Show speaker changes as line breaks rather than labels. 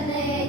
i name.